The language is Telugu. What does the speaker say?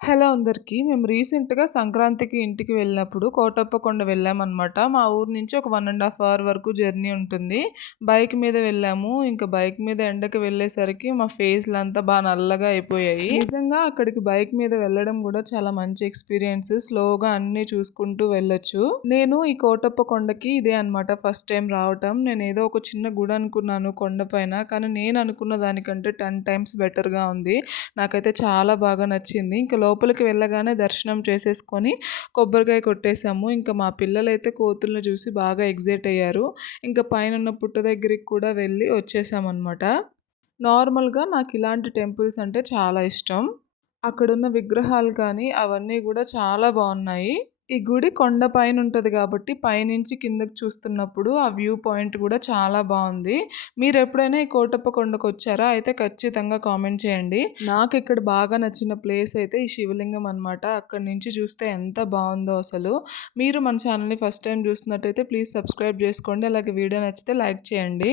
హలో అందరికీ. మేము రీసెంట్‌గా సంక్రాంతికి ఇంటికి వెళ్ళినప్పుడు కోటప్పకొండ వెళ్ళామనమాట. మా ఊరు నుంచి ఒక 1½ అవర్ వరకు జర్నీ ఉంటుంది. బైక్ మీద వెళ్ళాము. ఇంక బైక్ మీద ఎండకి వెళ్ళేసరికి మా ఫేస్‌లంతా నల్లగా అయిపోయాయి. నిజంగా అక్కడికి బైక్ మీద వెళ్ళడం గూడా చాలా మంచి ఎక్స్‌పీరియన్స్. స్లోగా అన్నీ చూసుకుంటూ వెళ్ళొచ్చు. నేను ఈ కోటప్పకొండకి ఇదే అనమాట ఫస్ట్ టైమ్ రావటం. నేనేదో ఒక చిన్న గుడి అనుకున్నాను కొండపైన. కానీ నేను అనుకున్న దానికంటే 10 టైమ్స్ బెటర్‌గా ఉంది. నాకైతే చాలా బాగా నచ్చింది. ఇంక లోపలికి వెళ్ళగానే దర్శనం చేసేసుకొని కొబ్బరికాయ కొట్టేసాము. ఇంక మా పిల్లలైతే కోతులను చూసి బాగా ఎక్సైట్ అయ్యారు. ఇంక పైనున్న పుట్ట దగ్గరికి కూడా వెళ్ళి వచ్చేసామనమాట. నార్మల్‌గా నాకిలాంటి టెంపుల్స్ అంటే చాలా ఇష్టం. అక్కడున్న విగ్రహాలు కానీ అవన్నీ గూడా చాలా బావున్నాయి. ఈ గుడి కొండ పైనుంటది గాబట్టి, పైనుంచి కిందకి చూస్తున్నప్పుడు ఆ వ్యూ పాయింట్ గూడా చాలా బావుంది. మీరెప్పుడైనా ఈ కోటప్ప కొండకొచ్చారా? అయితే ఖచ్చితంగా కామెంట్ చేయండి. నాకిక్కడ బాగా నచ్చిన ప్లేస్ అయితే ఈ శివలింగం అనమాట. అక్కడి నుంచి చూస్తే ఎంత బావుందో అసలు. మీరు మన ఛానల్‌ని ఫస్ట్ టైమ్ చూస్తున్నట్టయితే ప్లీజ్ సబ్స్క్రైబ్ జేసుకోండి. అలాగే వీడియో నచ్చితే లైక్ చేయండి.